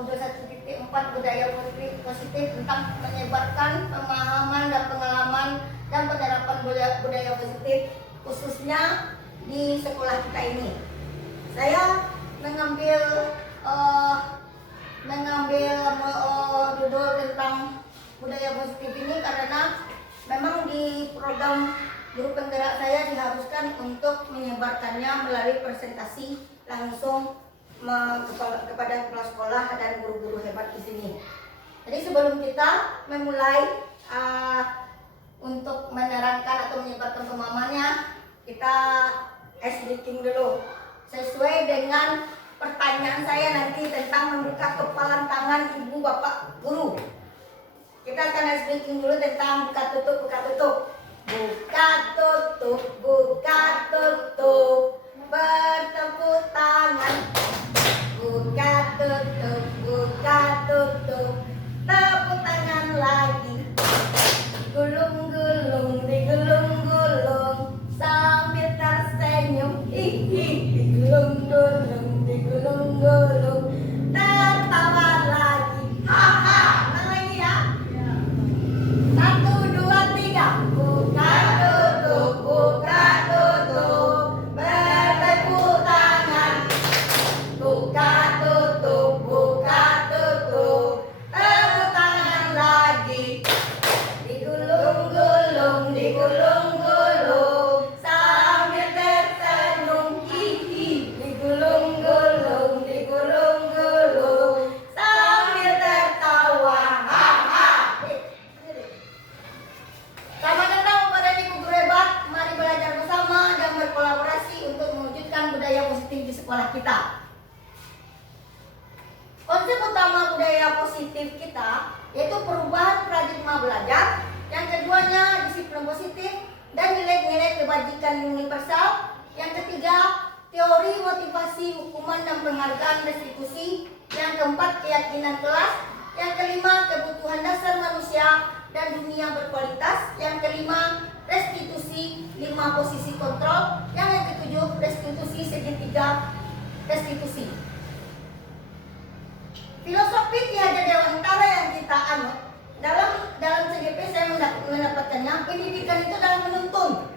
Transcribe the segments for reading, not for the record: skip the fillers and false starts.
Modul 1.4 budaya positif tentang menyebarkan pemahaman dan pengalaman dan penerapan budaya positif khususnya di sekolah kita ini. Saya mengambil judul tentang budaya positif ini karena memang di program guru penggerak saya diharuskan untuk menyebarkannya melalui presentasi langsung kepada kepala sekolah dan guru-guru hebat di sini. Jadi sebelum kita memulai untuk menerangkan atau menyebarkan pemahamannya, kita ice breaking dulu sesuai dengan pertanyaan saya nanti tentang membuka kepalan tangan ibu bapak guru. Kita akan ice breaking dulu tentang buka tutup, buka tutup. Buka tutup, buka tutup, bertepuk tangan. Buka tutup, buka tutup, tepuk tangan lagi. Gulung-gulung, digulung-gulung, sambil tersenyum. Digulung-gulung, digulung-gulung, tertawa lagi. Haha, ulang lagi ya. 1, 2, 3. Buka tutup, buka tutup, bertepuk tangan. Buka tutup, buka tutup, tepuk tangan lagi. Digulung-gulung, digulung-gulung, sambil tersenyum. Digulung-gulung, digulung-gulung, sambil tertawa. Haha. Selamat datang kepada ibu guru hebat. Mari belajar bersama dan berkolaborasi untuk mewujudkan budaya positif di sekolah kita. Konsep utama budaya positif kita yaitu perubahan paradigma belajar, yang keduanya disiplin positif dan nilai-nilai kebajikan universal, yang ketiga teori motivasi hukuman dan penghargaan restitusi, yang keempat keyakinan kelas, yang kelima kebutuhan dasar manusia dan dunia berkualitas, yang kelima restitusi 5 posisi kontrol, yang ketujuh restitusi segitiga restitusi. Filosofi Ki Hajar Dewantara yang kita anut dalam CGP saya mendapatkannya, pendidikan itu adalah menuntun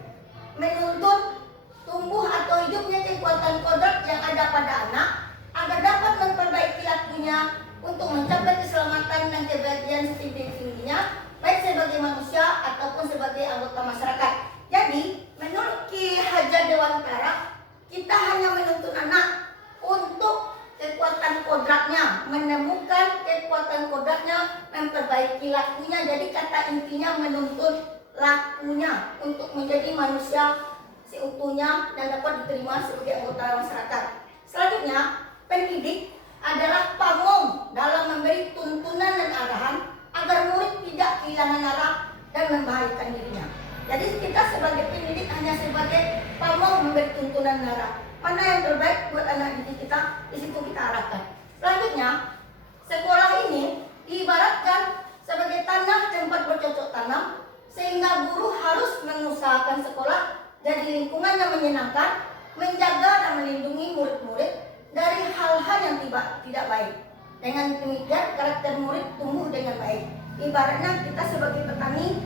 tumbuh atau hidupnya kekuatan kodrat yang ada pada anak agar dapat memperbaiki lakunya untuk mencapai keselamatan dan kebahagiaan setinggi-tingginya baik sebagai manusia ataupun sebagai anggota masyarakat. Jadi menurut Ki Hajar Dewantara, kita hanya menuntun anak untuk kekuatan kodratnya, menemukan kekuatan kodratnya, memperbaiki lakunya. Jadi kata intinya menuntun lakunya untuk menjadi manusia seutuhnya dan dapat diterima sebagai anggota masyarakat. Selanjutnya, pendidik adalah pamong dalam memberi tuntunan dan arahan agar murid tidak kehilangan arah dan membahayakan dirinya. Jadi kita sebagai pendidik hanya sebagai pamong memberi tuntunan dan arah. Mana yang terbaik buat anak didik kita, di situ kita arahkan. Selanjutnya, sekolah ini diibaratkan sebagai tanah tempat bercocok tanam, sehingga guru harus mengusahakan sekolah jadi lingkungan yang menyenangkan, menjaga dan melindungi murid-murid dari hal-hal yang tidak baik. Dengan demikian, karakter murid tumbuh dengan baik. Ibaratnya kita sebagai petani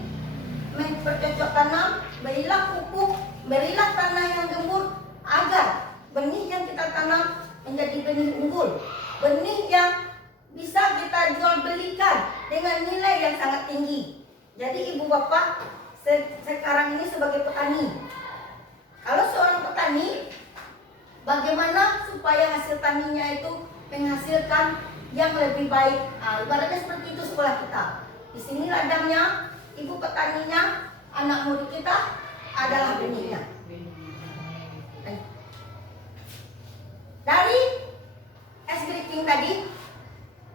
bercocok tanam, berilah pupuk, berilah tanah yang gembur agar benih yang kita tanam menjadi benih unggul, benih yang bisa kita jual belikan dengan nilai yang sangat tinggi. Jadi ibu bapak sekarang ini sebagai petani, kalau seorang petani, bagaimana supaya hasil taninya itu menghasilkan yang lebih baik? Ibaratnya seperti itu sekolah kita. Di sini ladangnya, ibu petaninya, anak murid kita adalah benihnya. Dari ice breaking tadi,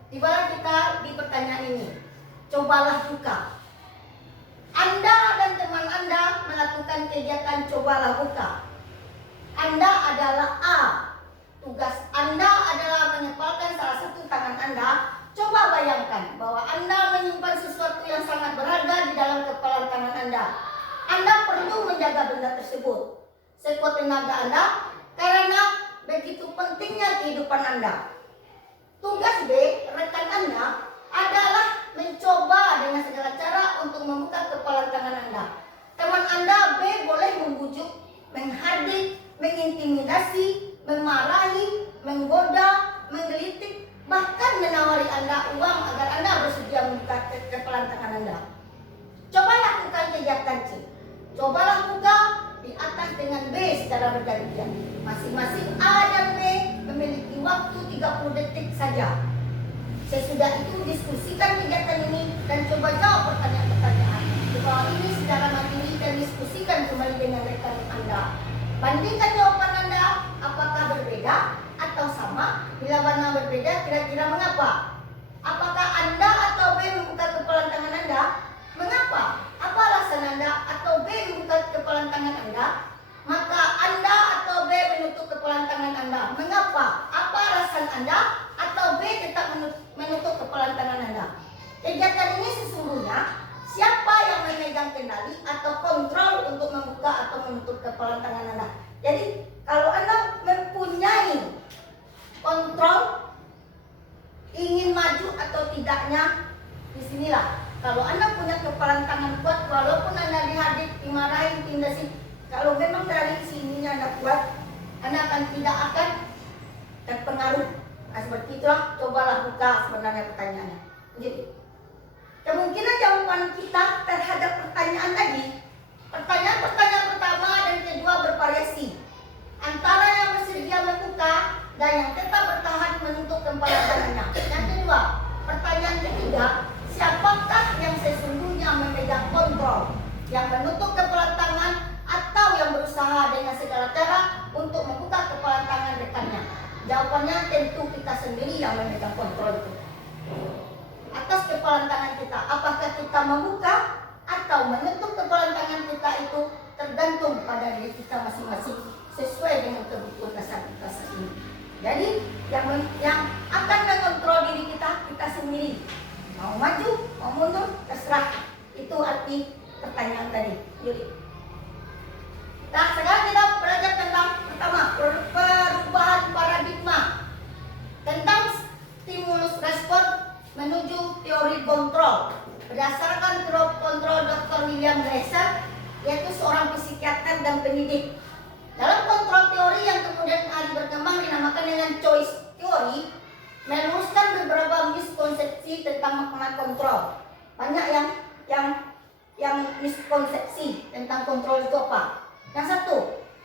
tibalah kita di pertanyaan ini. Cobalah buka. Anda dan teman Anda melakukan kegiatan cobalah buka. Anda adalah A. Tugas Anda adalah menyepalkan salah satu tangan Anda. Coba bayangkan bahwa Anda menyimpan sesuatu yang sangat berharga di dalam kepalan tangan Anda. Anda perlu menjaga benda tersebut sekuat tenaga Anda karena begitu pentingnya kehidupan Anda. Tugas B, mengintimidasi, memarahi, menggoda, menggelitik, bahkan menawari Anda uang agar Anda bersedia membuka kekebalan tangan Anda. Coba lakukan kegiatan C. Coba lakukan di atas dengan B secara bergantian. Masing-masing A dan B memiliki waktu 30 detik saja. Sesudah itu diskusikan kegiatan ini dan coba jawab pertanyaan-pertanyaan di bawah ini secara mandiri dan diskusikan kembali dengan rekan Anda. Bandingkan jawaban Anda apakah berbeda atau sama. Bila mana berbeda, kira-kira mengapa? Apakah Anda atau B membuka kepalan tangan Anda? Mengapa? Apa alasan Anda atau B membuka kepalan tangan Anda? Maka Anda atau B menutup kepalan tangan Anda. Mengapa? Apa alasan Anda atau B tetap menutup kepalan tangan Anda? Kegiatan ini sesungguhnya siapa yang memegang kendali atau kontrol untuk membuka atau menutup kepalan tangan Anda. Jadi kalau Anda mempunyai kontrol ingin maju atau tidaknya, disinilah. Kalau Anda punya kepalan tangan kuat, walaupun Anda dihadik, dimarahin, tindasin, kalau memang dari sininya Anda kuat, Anda tidak akan terpengaruh. Nah, seperti itulah, cobalah buka sebenarnya pertanyaannya. Jadi, kemungkinan jawaban kita terhadap pertanyaan tadi, pertanyaan pertama dan kedua bervariasi antara yang bersedia membuka dan yang tetap bertahan menutup kepalan tangannya. Yang kedua, pertanyaan ketiga, siapakah yang sesungguhnya memegang kontrol, yang menutup kepalan tangan atau yang berusaha dengan segala cara untuk membuka kepalan tangan rekannya? Jawabannya tentu kita sendiri yang memegang kontrol itu atas kepalan tangan kita. Apakah kita membuka atau menutup kepalan tangan kita itu tergantung pada diri kita masing-masing sesuai dengan kebutuhan dasar kita sendiri. Jadi yang akan mengontrol diri kita sendiri. Mau maju, mau mundur, terserah. Itu arti pertanyaan tadi. Jadi, nah, sekarang kita belajar tentang pertama perubahan paradigma tentang stimulus respon menuju teori kontrol berdasarkan kontrol Dr. William Glasser, yaitu seorang psikiater dan pendidik. Dalam kontrol teori yang kemudian berkembang dinamakan dengan choice theory, meluruskan beberapa miskonsepsi tentang makna kontrol. Banyak yang miskonsepsi tentang kontrol itu apa? Yang satu,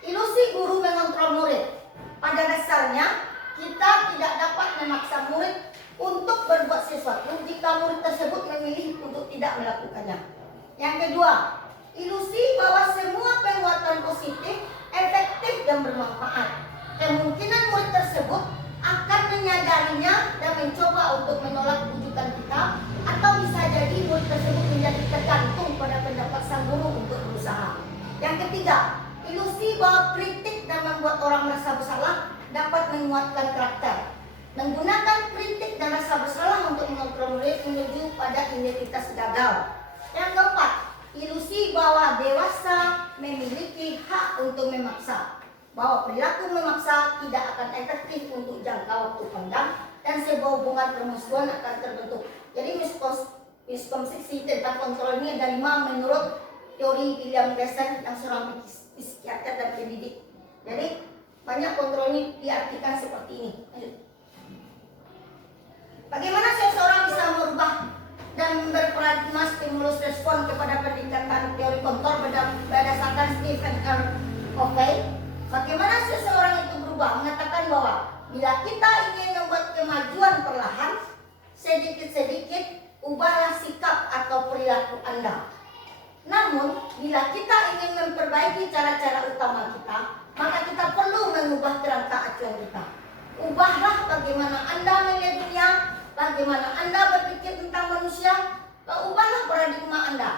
ilusi guru mengontrol murid. Pada dasarnya kita tidak dapat memaksa murid untuk berbuat sesuatu jika murid tersebut memilih untuk tidak melakukannya. Yang kedua, ilusi bahwa semua penguatan positif efektif dan bermanfaat. Kemungkinan murid tersebut akan menyadarinya dan mencoba untuk menolak rujukan kita, atau bisa jadi murid tersebut menjadi tergantung pada pendapat sang guru untuk berusaha. Yang ketiga, ilusi bahwa kritik dan membuat orang merasa bersalah dapat menguatkan karakter. Menggunakan kritik dan rasa bersalah untuk mengontrol murid menuju pada identitas gagal. Yang keempat, ilusi bahwa dewasa memiliki hak untuk memaksa, bahwa perilaku memaksa tidak akan efektif untuk jangka waktu panjang dan sebuah hubungan permusuhan akan terbentuk. Jadi miskonsepsi tentang kontrol ini ada 5 menurut teori William Glasser yang seorang psikiater dan pendidik. Jadi banyak kontrol ini diartikan seperti ini. Lanjut. Bagaimana seseorang bisa merubah dan berparadigma stimulus respon kepada peningkatan teori kontrol berdasarkan Stephen R. Covey? Bagaimana seseorang itu berubah? Mengatakan bahwa bila kita ingin membuat kemajuan perlahan, sedikit-sedikit ubahlah sikap atau perilaku Anda. Namun, bila kita ingin memperbaiki cara-cara utama kita, maka kita perlu mengubah kerangka acuan kita. Ubahlah bagaimana Anda melihat dunia, bagaimana Anda berpikir tentang manusia, ubahlah paradigma Anda.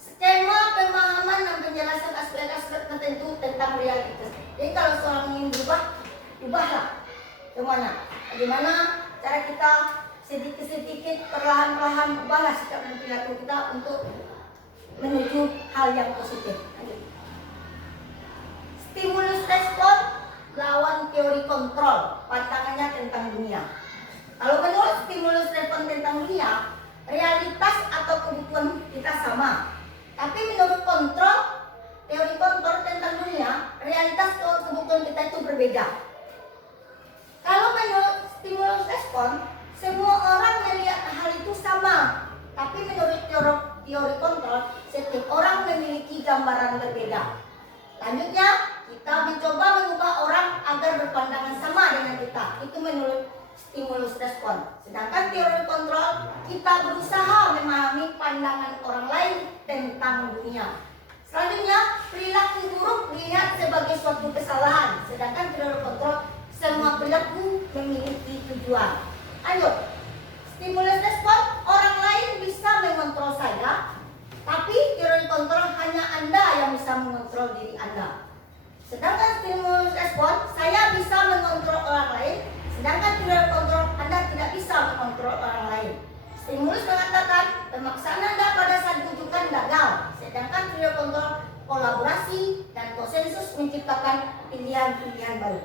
Skema pemahaman dan penjelasan aspek-aspek tertentu tentang realitas. Jadi kalau seorang ingin berubah, ubahlah. Kemana? Bagaimana cara kita sedikit-sedikit, perlahan-lahan ubahlah sikap dan perilaku kita untuk menuju hal yang positif. Stimulus respon lawan teori kontrol, pandangannya tentang dunia. Kalau menurut stimulus respon tentang dunia, realitas atau kebutuhan kita sama. Tapi menurut kontrol, teori kontrol tentang dunia, realitas atau kebutuhan kebutuhan kita itu berbeda. Kalau menurut stimulus respon, semua orang melihat hal itu sama. Tapi menurut teori kontrol, setiap orang memiliki gambaran berbeda. Selanjutnya, kita mencoba mengubah orang agar berpandangan sama dengan kita. Itu menurut stimulus respon. Sedangkan teori kontrol, kita berusaha memahami pandangan orang lain tentang dunia. Selanjutnya, perilaku buruk dilihat sebagai suatu kesalahan. Sedangkan teori kontrol, semua perilaku memiliki tujuan. Lanjut. Stimulus respon, orang lain bisa mengontrol saya, tapi teori kontrol hanya Anda yang bisa mengontrol diri Anda. Sedangkan stimulus respon, saya bisa mengontrol orang lain, sedangkan teori kontrol, Anda tidak bisa mengontrol orang lain. Stimulus mengatakan pemaksaan Anda pada saat rujukan gagal, sedangkan teori kontrol, kolaborasi dan konsensus menciptakan pilihan-pilihan baru.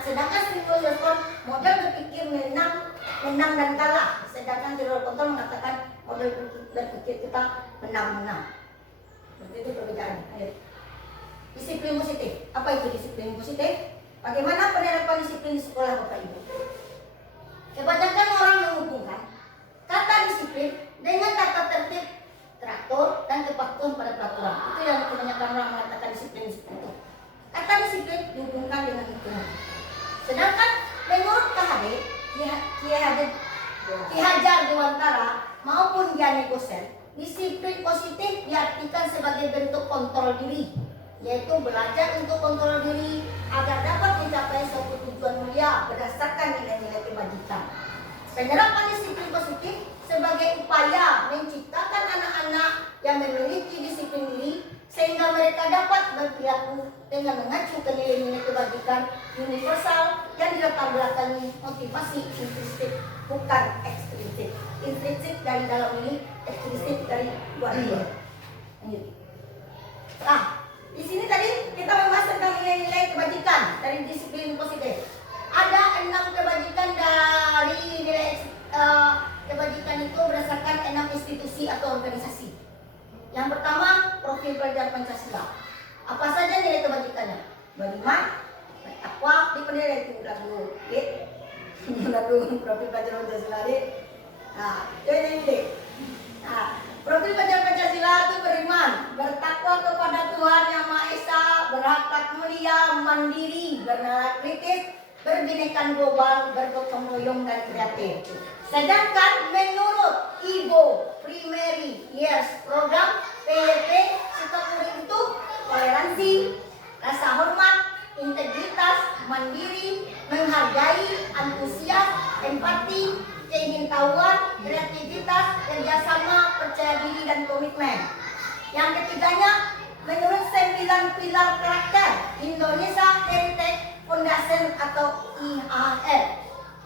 Sedangkan stimulus respon, model berpikir menang dan kalah, sedangkan teori kontrol mengatakan model berpikir kita menang-menang. Seperti itu perbedaan. Ayo. Disiplin positif. Apa itu disiplin positif? Bagaimana penerapan disiplin di sekolah Bapak Ibu? Kebanyakan orang menghubungkan kata disiplin dengan kata tertib, teratur, dan kepatuhan pada peraturan. Itu yang kebanyakan orang mengatakan disiplin itu. Kata disiplin dihubungkan dengan hitungan. Sedangkan menurut KHD, Ki Hajar Dewantara maupun Gianni Gosen, disiplin positif diartikan sebagai bentuk kontrol diri, yaitu belajar untuk kontrol diri agar dapat mencapai suatu tujuan mulia berdasarkan nilai-nilai kebajikan. Penerapan disiplin positif sebagai upaya menciptakan anak-anak yang memiliki disiplin diri sehingga mereka dapat berperilaku dengan mengacu ke nilai-nilai kebajikan universal yang dilatar belakangi motivasi intrinsik bukan ekstrinsik. Intrinsik dari dalam ini, ekstrinsik dari luar dia. Nah, di sini tadi kita membahas tentang nilai-nilai kebajikan dari disiplin positif. Ada 6 kebajikan dari nilai kebajikan itu berdasarkan 6 institusi atau organisasi. Yang pertama, profil pelajar Pancasila. Apa saja nilai kebajikannya? Beriman, bertakwa, di penilaian itu lagu profil pelajar Pancasila. Nah, ini. Nah, profil pelajar Pancasila itu beriman, bertakwa kepada Tuhan Yang Maha Esa, berakhlak mulia, mandiri, bernalar kritis, berbhinneka global, bergotong royong dan kreatif. Sedangkan menurut Ibo Primary Years Program PYP, sikap murid itu toleransi, rasa hormat, integritas, mandiri, menghargai, antusias, empati, keingintahuan, kreativitas, kerjasama, percaya diri dan komitmen. Yang ketiganya, menurut 9 pilar karakter Indonesia Heritage Foundation atau IHF,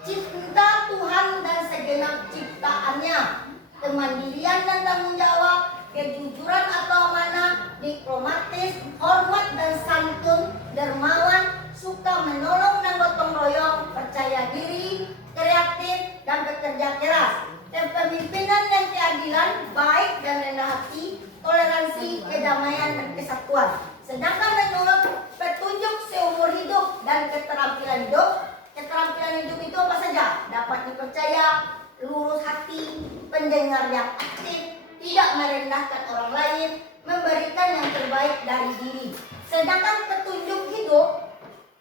cinta Tuhan dan segenap ciptaannya, kemandirian dan tanggung jawab, kejujuran atau amanah, diplomatis, hormat dan santun, dermawan, suka menolong dan gotong royong, percaya diri, kreatif dan bekerja keras, kepemimpinan dan keadilan, baik dan rendah hati, toleransi, kedamaian dan kesatuan. Sedangkan menurut petunjuk seumur hidup dan keterampilan hidup itu apa saja? Dapat dipercaya, lurus hati, pendengar yang aktif, tidak merendahkan orang lain, memberikan yang terbaik dari diri. Sedangkan petunjuk hidup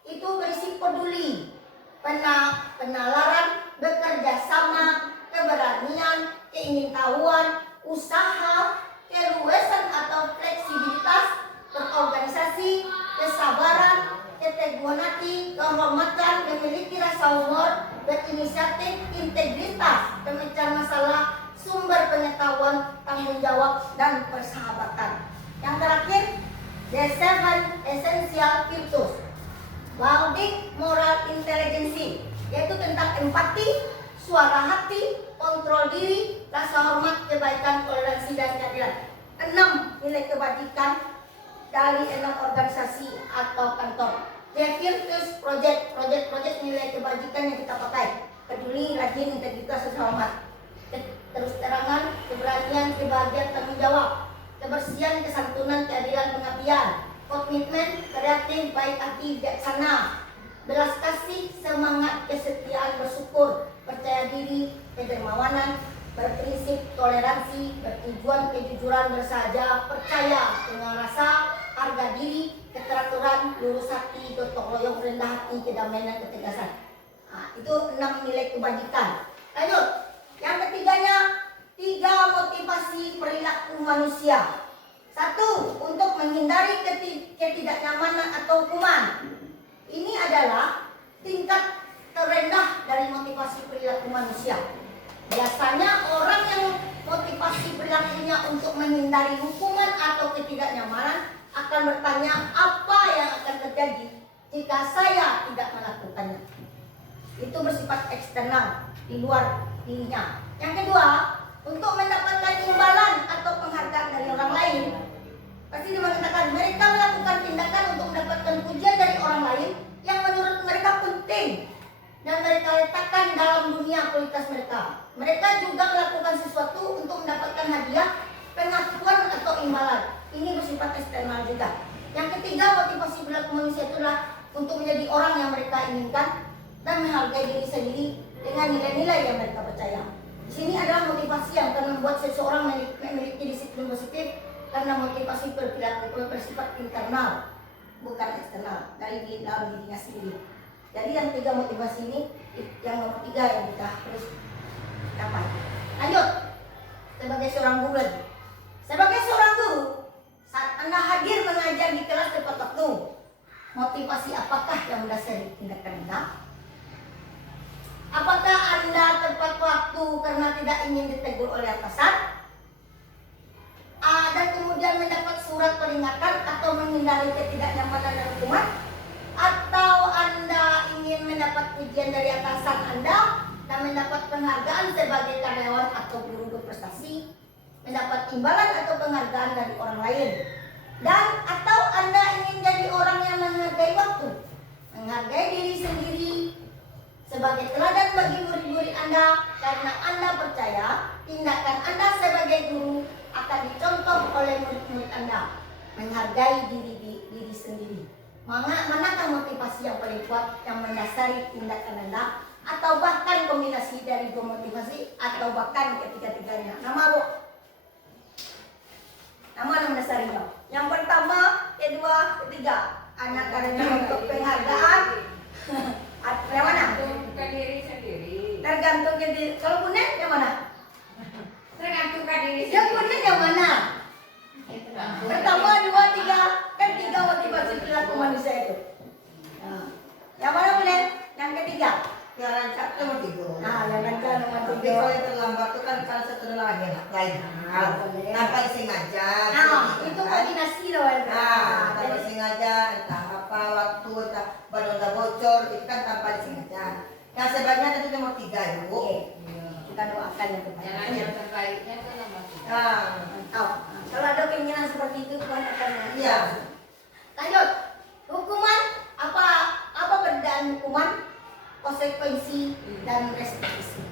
itu berisi peduli, penalaran, bekerja sama, keberanian, keingintahuan, usaha, keluasan atau fleksibilitas, berorganisasi, kesabaran, keteguhan hati, kehormatan, memiliki rasa humor, berinisiatif, integritas, pemecahan masalah, sumber pengetahuan, tanggung jawab, dan persahabatan. Yang terakhir, the 7 essential virtues, building moral intelligence, yaitu tentang empati, suara hati, kontrol diri, rasa hormat, kebaikan, toleransi, dan keadilan. 6 nilai kebajikan dari 6 organisasi atau kantor. The Virtues Project nilai kebajikan yang kita pakai: peduli, rajin, integritas, rasa hormat, terus terangan, keberanian, kebahagiaan, tanggung jawab, kebersihan, kesantunan, keadilan, pengabdian, komitmen, kreatif, baik hati, bijaksana, belas kasih, semangat, kesetiaan, bersyukur, percaya diri, kedermawanan, berprinsip, toleransi, bertujuan, kejujuran, bersahaja, percaya, dengan rasa, harga diri, keteraturan, lurus hati, gotong royong, rendah hati, kedamaian, dan ketegasan. Nah, itu 6 nilai kebajikan. Lanjut, yang ketiganya, 3 motivasi perilaku manusia. 1. Untuk menghindari ketidaknyamanan atau hukuman. Ini adalah tingkat terendah dari motivasi perilaku manusia. Biasanya orang yang motivasi perilakunya untuk menghindari hukuman atau ketidaknyamanan akan bertanya apa yang akan terjadi jika saya tidak melakukannya. Itu bersifat eksternal, di luar dirinya. Yang kedua, untuk mendapatkan imbalan atau penghargaan dari orang lain. Pasti dia mengatakan mereka melakukan tindakan untuk mendapatkan pujian dari orang lain yang menurut mereka penting dan mereka letakkan dalam dunia kualitas mereka. Mereka juga melakukan sesuatu untuk mendapatkan hadiah, pengakuan atau imbalan. Ini bersifat eksternal juga. Yang ketiga, motivasi perilaku manusia itulah untuk menjadi orang yang mereka inginkan dan menghargai diri sendiri dengan nilai-nilai yang mereka percaya. Di sini adalah motivasi yang akan membuat seseorang memiliki disiplin positif karena motivasi perilaku bersifat internal, bukan eksternal, dari dalam dirinya sendiri. Jadi yang 3 motivasi ini, yang nomor 3 yang kita harus capai. Lanjut, sebagai seorang guru lagi. Sebagai seorang guru, saat Anda hadir mengajar di kelas tepat waktu, motivasi apakah yang mendasari tindakan Anda? Apakah Anda tepat waktu karena tidak ingin ditegur oleh atasan? Dan kemudian mendapat surat peringatan atau menghindari ketidaknyamanan dan hukuman? Atau Anda ingin mendapat pujian dari atasan Anda dan mendapat penghargaan sebagai karyawan atau guru berprestasi, mendapat imbalan atau penghargaan dari orang lain? Dan atau Anda ingin jadi orang yang menghargai waktu, menghargai diri sendiri sebagai teladan bagi murid-murid Anda karena Anda percaya tindakan Anda sebagai guru akan dicontoh oleh murid-murid Anda, menghargai diri sendiri. Manakah motivasi yang paling kuat yang mendasari tindakan Anda? Atau bahkan kombinasi dari 2 motivasi atau bahkan ketiga-tiganya? Nama Bu? Nama yang mendasarinya? Yang pertama, kedua, ketiga. Anak karena untuk penghargaan. Yang mana? Tergantung diri sendiri. Tergantung diri. Kalau punya yang mana? Tergantung diri sendiri. Yang punya yang mana? Pertama, 2, 3. Kan 3 motivasi perilaku manusia itu. Nah, yang mana punya? Yang ketiga. Yang rancak nomor 3. Nah, yang rancak nomor Tapi 3. kalau yang terlambat itu kan kalau satu lagi lain hal. Boleh. Tanpa disengaja. Nah, gitu itu kan. kombinasi loh. Tanpa disengaja, entah apa waktu, entah badan udah bocor, itu kan tanpa disengaja. Yang sebaiknya tentu nomor 3 Ibu. Oke. Kita doakan yang terbaik. Jangan yang terbaiknya itu nomor 3. Nah, Mantap. Kalau ada keinginan seperti itu, Tuhan akan iya. Lanjut. Hukuman apa perbedaan hukuman, konsekuensi dan restitusi?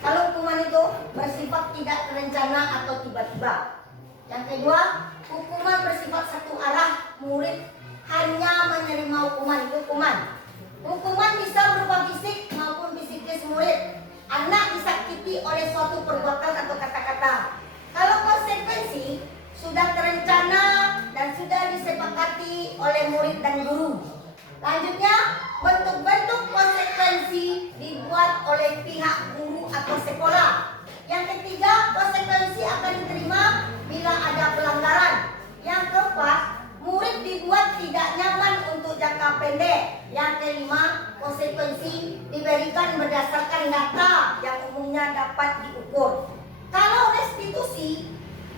Kalau hukuman itu bersifat tidak terencana atau tiba-tiba. Yang kedua, hukuman bersifat satu arah, murid hanya menerima hukuman, itu hukuman. Hukuman bisa berupa fisik maupun psikis murid. Anak disakiti oleh suatu perbuatan atau kata-kata. Kalau konsekuensi sudah terencana dan sudah disepakati oleh murid dan guru. Lanjutnya, bentuk-bentuk konsekuensi dibuat oleh pihak guru atau sekolah. Yang ketiga, konsekuensi akan diterima bila ada pelanggaran. Yang keempat, murid dibuat tidak nyaman untuk jangka pendek. Yang kelima, konsekuensi diberikan berdasarkan data yang umumnya dapat diukur. Kalau restitusi,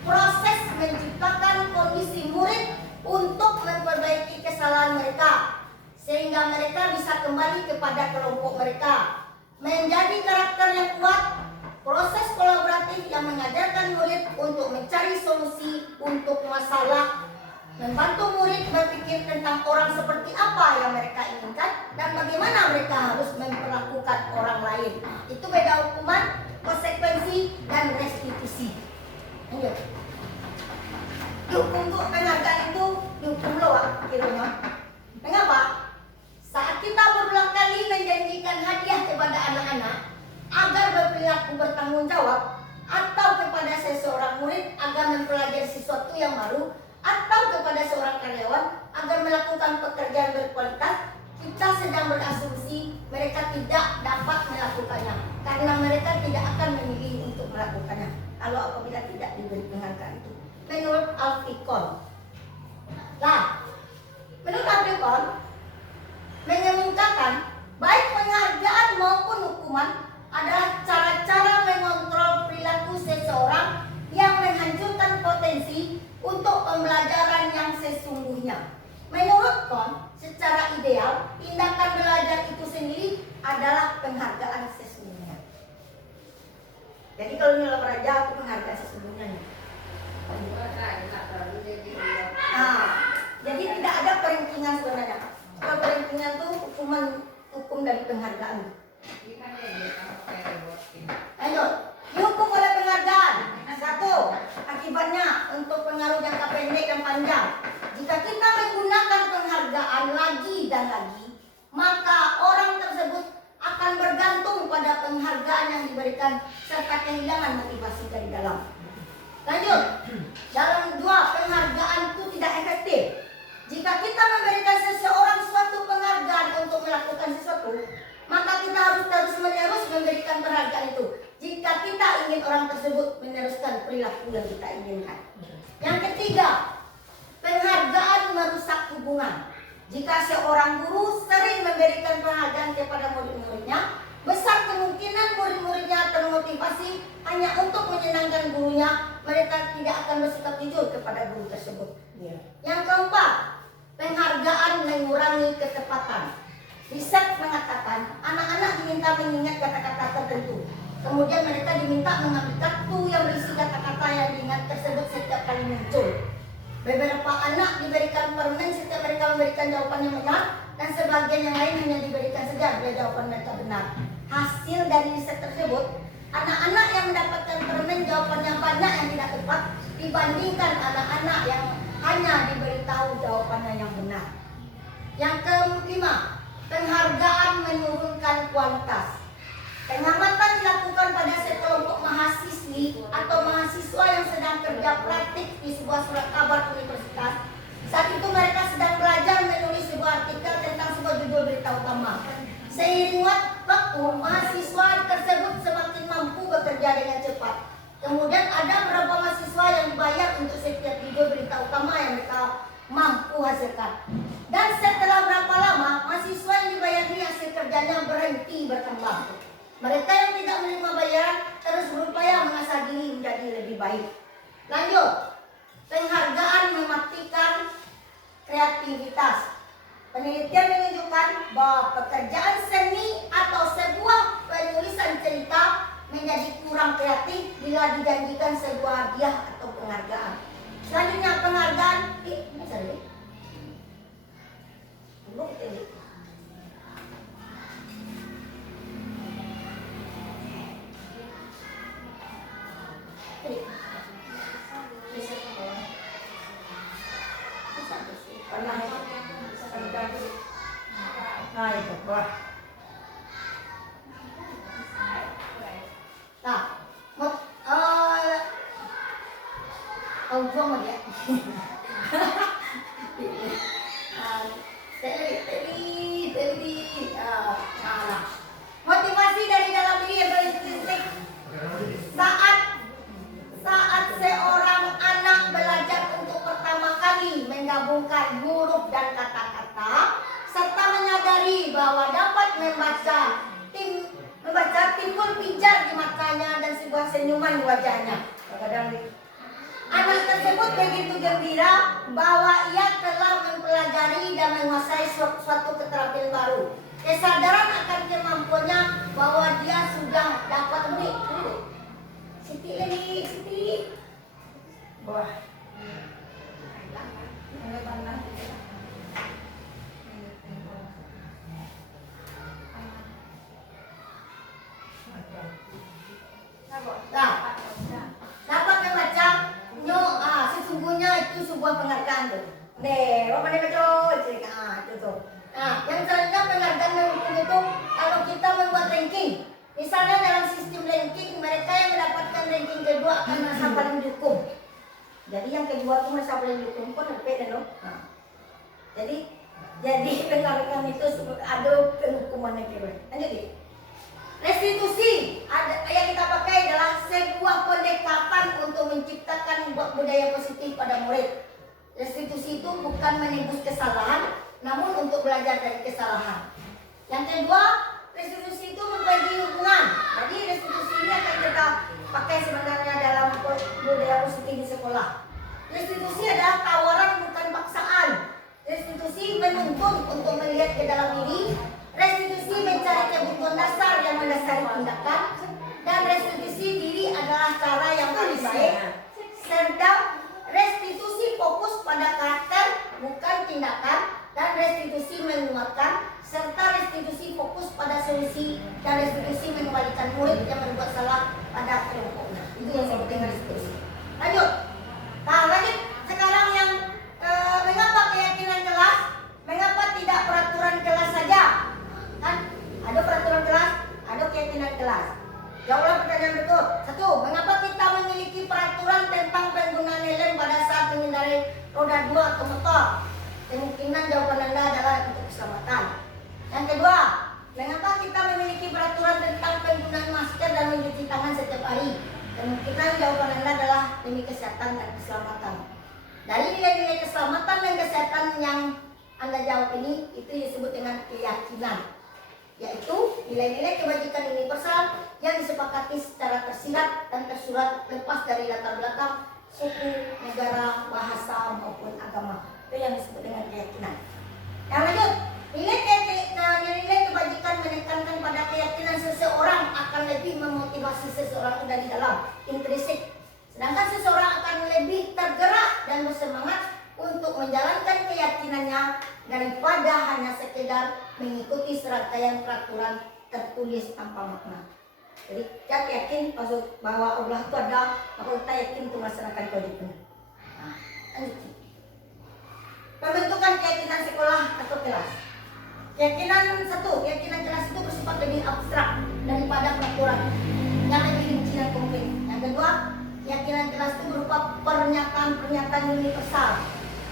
proses menciptakan kondisi murid untuk memperbaiki kesalahan mereka sehingga mereka bisa kembali kepada kelompok mereka, menjadi karakter yang kuat. Proses kolaboratif yang mengajarkan murid untuk mencari solusi untuk masalah, membantu murid berpikir tentang orang seperti apa yang mereka inginkan dan bagaimana mereka harus memperlakukan orang lain. Itu beda hukuman, konsekuensi, dan restitusi. Lanjut. Dihukum untuk penghargaan itu dihukum bertanggung jawab, atau kepada seseorang murid agar mempelajari sesuatu yang baru, atau kepada seorang karyawan agar melakukan pekerjaan berkualitas, kita sedang berasumsi mereka tidak dapat melakukannya karena mereka tidak akan memilih untuk melakukannya kalau apabila tidak diberi penghargaan itu. Menurut Alfikon. Nah, menurut Alfikon mengemukakan baik penghargaan maupun hukuman adalah cara-cara mengontrol perilaku seseorang yang menghancurkan potensi untuk pembelajaran yang sesungguhnya. Menurut Kon, secara ideal, tindakan belajar itu sendiri adalah penghargaan sesungguhnya. Jadi kalau nilai raja itu penghargaan sesungguhnya. Jadi tidak ada peringkingan sebenarnya. Kalau peringkingan itu hukum dari penghargaan. Ayo, dihukum oleh penghargaan. Satu, akibatnya untuk pengaruh jangka pendek dan panjang. Jika kita menggunakan penghargaan lagi dan lagi, maka orang tersebut akan bergantung pada penghargaan yang diberikan serta kehilangan motivasi dari dalam. Lanjut, dalam dua, penghargaan itu tidak efektif. Jika kita memberikan seseorang suatu penghargaan untuk melakukan sesuatu, maka kita harus terus-menerus memberikan penghargaan itu jika kita ingin orang tersebut meneruskan perilaku yang kita inginkan. Yang ketiga, penghargaan merusak hubungan. Jika seorang guru sering memberikan penghargaan kepada murid-muridnya, besar kemungkinan murid-muridnya termotivasi hanya untuk menyenangkan gurunya. Mereka tidak akan bersikap jujur kepada guru tersebut. Yang keempat, penghargaan mengurangi ketepatan. Riset mengatakan anak-anak diminta mengingat kata-kata tertentu. Kemudian mereka diminta mengambil kartu yang berisi kata-kata yang diingat tersebut setiap kali muncul. Beberapa anak diberikan permen setiap mereka memberikan jawaban yang benar, dan sebagian yang lain hanya diberikan saja bila jawaban mereka benar. Hasil dari riset tersebut, anak-anak yang mendapatkan permen jawaban yang banyak yang tidak tepat dibandingkan anak-anak yang hanya diberitahu jawabannya yang benar. Yang kelima, penghargaan menurunkan kualitas. Pengamatan dilakukan pada sekelompok mahasiswi atau mahasiswa yang sedang kerja praktik di sebuah surat kabar universitas. Saat itu mereka sedang belajar menulis sebuah artikel tentang sebuah judul berita utama. Seiring waktu, mahasiswa tersebut semakin mampu bekerja dengan cepat. Kemudian ada beberapa mahasiswa yang dibayar untuk setiap judul berita utama yang mereka mampu hasilkan. Dan setelah berapa lama, mahasiswa yang dibayar ini hasil kerjanya berhenti berkembang. Mereka yang tidak menerima bayaran terus berupaya mengasah diri menjadi lebih baik. Lanjut, penghargaan mematikan kreativitas. Penelitian menunjukkan bahwa pekerjaan seni atau sebuah penulisan cerita menjadi kurang kreatif bila dijanjikan sebuah hadiah atau penghargaan. Selanjutnya penghargaan Nah, itu wah. Nah, mau dia. Motivasi dari dalam diri yang berintrinsik. Saat seorang anak belajar untuk pertama kali menggabungkan huruf dan kata-kata serta menyadari bahwa dapat membaca timbul pijar di matanya dan sebuah senyuman di wajahnya. Anak tersebut begitu gembira bahwa ia telah mempelajari dan menguasai suatu keterampilan baru. Kesadaran akan kemampuannya bahwa dia sudah dapat Siti. Wah. Nah, dapat membaca sesungguhnya itu sebuah penghargaan tuh. Apa nih itu tuh. Nah, yang selanjutnya penghargaan menghukum itu kalau kita membuat ranking. Misalnya dalam sistem ranking kedua akan merasa paling dukung. Jadi yang kedua itu merasa paling dukung pun lebih loh. Jadi rekan-rekan itu ada penghukuman yang kira. Lanjut. Restitusi yang kita pakai adalah sebuah pendekatan untuk menciptakan budaya positif pada murid. Restitusi itu bukan menebus kesalahan, namun untuk belajar dari kesalahan. Yang kedua, restitusi itu membagi hubungan. Jadi restitusi ini akan kita pakai sebenarnya dalam budaya positif di sekolah. Restitusi adalah tawaran bukan paksaan. Restitusi menuntun untuk melihat ke dalam diri. Restitusi mencari kebutuhan dasar yang mendasari tindakan. Dan restitusi diri adalah cara yang paling baik. Sedang restitusi fokus pada karakter bukan tindakan. Dan restitusi menguatkan. Serta restitusi fokus pada solusi. Dan restitusi mengembalikan murid yang berbuat salah pada kelompoknya. Itu yang disebut dengan restitusi. Lanjut. Nah lanjut. Sekarang yang mengapa keyakinan kelas? Mengapa tidak peraturan kelas saja? Kan ada peraturan kelas, ada keyakinan kelas. Jawablah pertanyaan betul. 1. Mengapa kita memiliki peraturan tentang penggunaan helm pada saat mengendarai roda 2 atau motor? Kemungkinan jawaban Anda adalah untuk keselamatan. Yang kedua, mengapa kita memiliki peraturan tentang penggunaan masker dan mencuci tangan setiap hari? Kemungkinan jawaban Anda adalah demi kesehatan dan keselamatan. Dari nilai-nilai keselamatan dan kesehatan yang Anda jawab ini, itu disebut dengan keyakinan, yaitu nilai-nilai kebajikan universal yang disepakati secara tersirat dan tersurat lepas dari latar belakang suku, negara, bahasa maupun agama. Itu yang disebut dengan keyakinan. Yang lanjut, nilai kebajikan menekankan pada keyakinan seseorang akan lebih memotivasi seseorang dari dalam intrinsik. Sedangkan seseorang akan lebih tergerak dan bersemangat untuk menjalankan keyakinannya daripada hanya sekedar mengikuti serangkaian peraturan tertulis tanpa makna. Jadi kita yakin bahwa Allah itu ada, maka kita yakin untuk melaksanakan kewajiban. Nah, lanjut. Pembentukan keyakinan sekolah atau kelas. Keyakinan kelas itu bersifat lebih abstrak daripada peraturan yang lebih rinci dan konkret. Yang kedua, keyakinan kelas itu berupa pernyataan-pernyataan universal.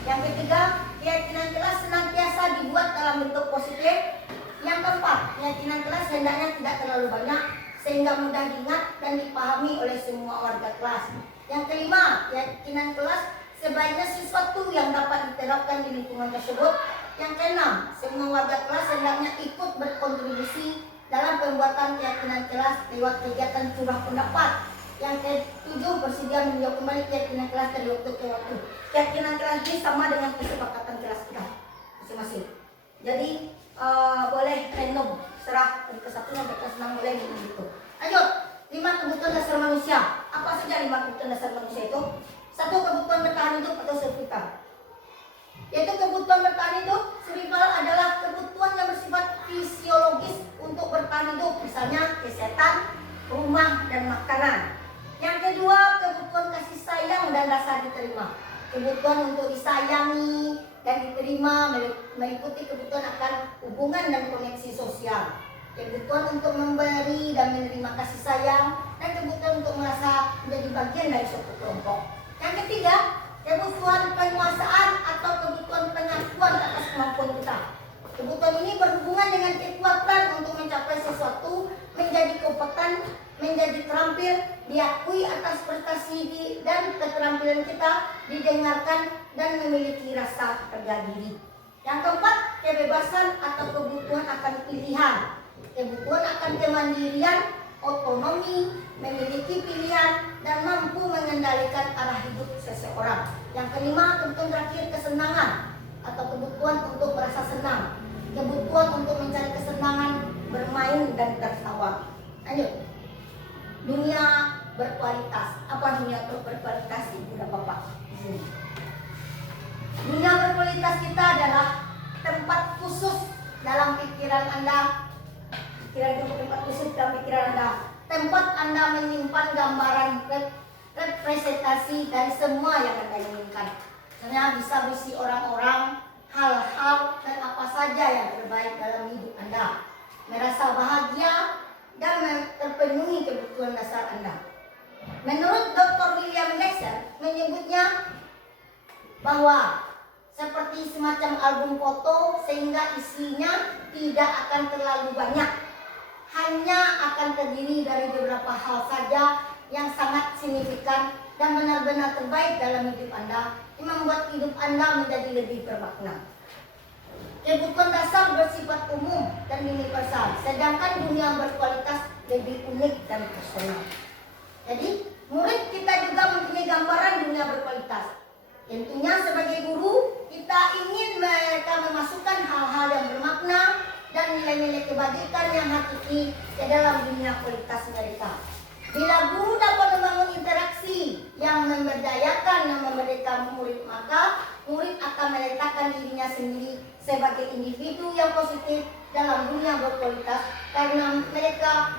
Yang ketiga, keyakinan kelas senantiasa dibuat dalam bentuk positif. Yang keempat, keyakinan kelas hendaknya tidak terlalu banyak sehingga mudah diingat dan dipahami oleh semua warga kelas. Yang kelima, keyakinan kelas sebaiknya sesuatu yang dapat diterapkan di lingkungan tersebut. Yang keenam, semua warga kelas hendaknya ikut berkontribusi dalam pembuatan keyakinan kelas lewat kegiatan curah pendapat. Yang ketujuh, bersedia meninjau kembali keyakinan kelas dari waktu ke waktu. Keyakinan kelas ini sama dengan kesepakatan kelas kita masing-masing. Jadi boleh random, serah dari kelas 1 sampai kelas 6 boleh begitu. Lanjut, 5 kebutuhan dasar manusia. Apa saja 5 kebutuhan dasar manusia itu? 1. Kebutuhan bertahan hidup atau survival. Yaitu kebutuhan bertahan hidup, survival adalah kebutuhan yang bersifat fisiologis untuk bertahan hidup, misalnya kesehatan, rumah, dan makanan. Yang kedua, kebutuhan kasih sayang dan rasa diterima. Kebutuhan untuk disayangi dan diterima meliputi kebutuhan akan hubungan dan koneksi sosial. Kebutuhan untuk memberi dan menerima kasih sayang, dan kebutuhan untuk merasa menjadi bagian dari suatu kelompok. Yang ketiga, kebutuhan penguasaan atau kebutuhan pengakuan atas kemampuan kita. Kebutuhan ini berhubungan dengan kekuatan untuk mencapai sesuatu, menjadi kompeten, menjadi terampil, diakui atas prestasi dan keterampilan kita, didengarkan, dan memiliki rasa harga diri. Yang keempat, kebebasan atau kebutuhan akan pilihan. Kebutuhan akan kemandirian, otonomi, memiliki pilihan, dan mampu mengendalikan arah hidup seseorang. Yang kelima, kebutuhan terakhir, kesenangan atau kebutuhan untuk merasa senang. Kebutuhan untuk mencari kesenangan, bermain, dan tertawa. Lanjut. Dunia berkualitas. Apa dunia berkualitas, Ibu dan Bapak? Dunia berkualitas kita adalah tempat khusus dalam pikiran Anda. Tempat khusus dalam pikiran Anda. Tempat Anda menyimpan gambaran representasi dari semua yang Anda inginkan. Misalnya bisa berisi orang-orang, hal-hal, dan apa saja yang terbaik dalam hidup Anda. Merasa bahagia dan terpenuhi kebutuhan dasar Anda. Menurut Dr. William Lexer menyebutnya bahwa seperti semacam album foto sehingga isinya tidak akan terlalu banyak, hanya akan terdiri dari beberapa hal saja yang sangat signifikan dan benar-benar terbaik dalam hidup Anda yang membuat hidup Anda menjadi lebih bermakna. Kebutuhan dasar bersifat umum dan universal, sedangkan dunia berkualitas lebih unik dan personal. Jadi, murid kita juga mempunyai gambaran dunia berkualitas. Tentunya sebagai guru, kita ingin mereka memasukkan hal-hal yang bermakna dan nilai-nilai kebajikan yang hakiki ke dalam dunia kualitas mereka. Bila guru dapat membangun interaksi yang memberdayakan dan memerdekakan murid, maka murid akan meletakkan dirinya sendiri sebagai individu yang positif dalam dunia berkualitas karena mereka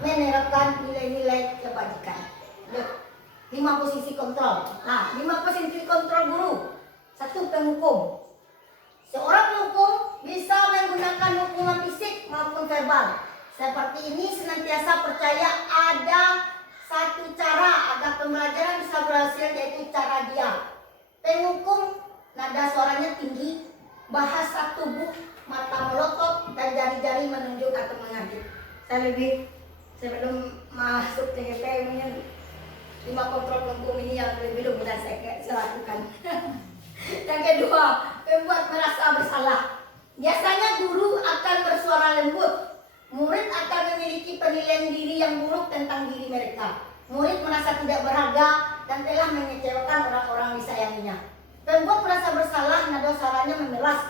menerapkan nilai-nilai kebajikan. 5 posisi kontrol. Nah, 5 posisi kontrol guru. 1, penghukum. Seorang penghukum bisa menggunakan hukuman fisik maupun verbal. Seperti ini senantiasa percaya ada satu cara agar pembelajaran bisa berhasil, yaitu cara dia. Penghukum nada suaranya tinggi, bahasa tubuh, mata melotot, dan jari-jari menunjuk atau mengaduk. Sebelum masuk TGP ini 5 kontrol penghukum ini yang lebih mudah saya lakukan. Yang kedua, membuat merasa bersalah. Biasanya guru akan bersuara lembut. Murid akan memiliki penilaian diri yang buruk tentang diri mereka. Murid merasa tidak berharga dan telah mengecewakan orang-orang disayanginya. Pembuat merasa bersalah, nada suaranya memelas,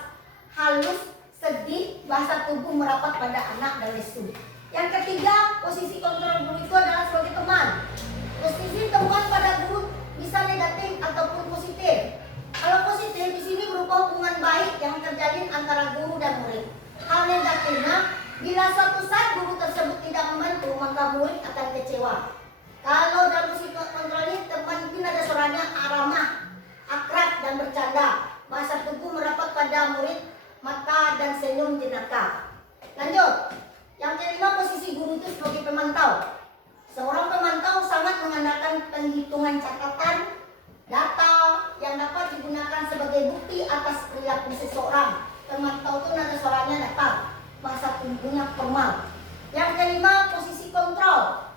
halus, sedih, bahasa tubuh merapat pada anak dan lesu. Yang ketiga, posisi kontrol guru itu adalah sebagai teman. Posisi teman pada guru bisa negatif ataupun positif. Kalau positif di sini berupa hubungan baik yang terjalin antara guru dan murid. Hal negatifnya, bila suatu saat guru tersebut tidak membantu, maka murid akan kecewa. Kalau dalam posisi kontrol ini, teman itu nada suaranya ramah, akrab dan bercanda. Bahasa tubuh merapat pada murid, mata dan senyum jenaka. Lanjut. Yang kelima, posisi guru itu sebagai pemantau. Seorang pemantau sangat mengandalkan penghitungan catatan, data yang dapat digunakan sebagai bukti atas perilaku seseorang. Pemantau itu nada suaranya datar, bahasa tubuhnya formal. Yang kelima, posisi kontrol.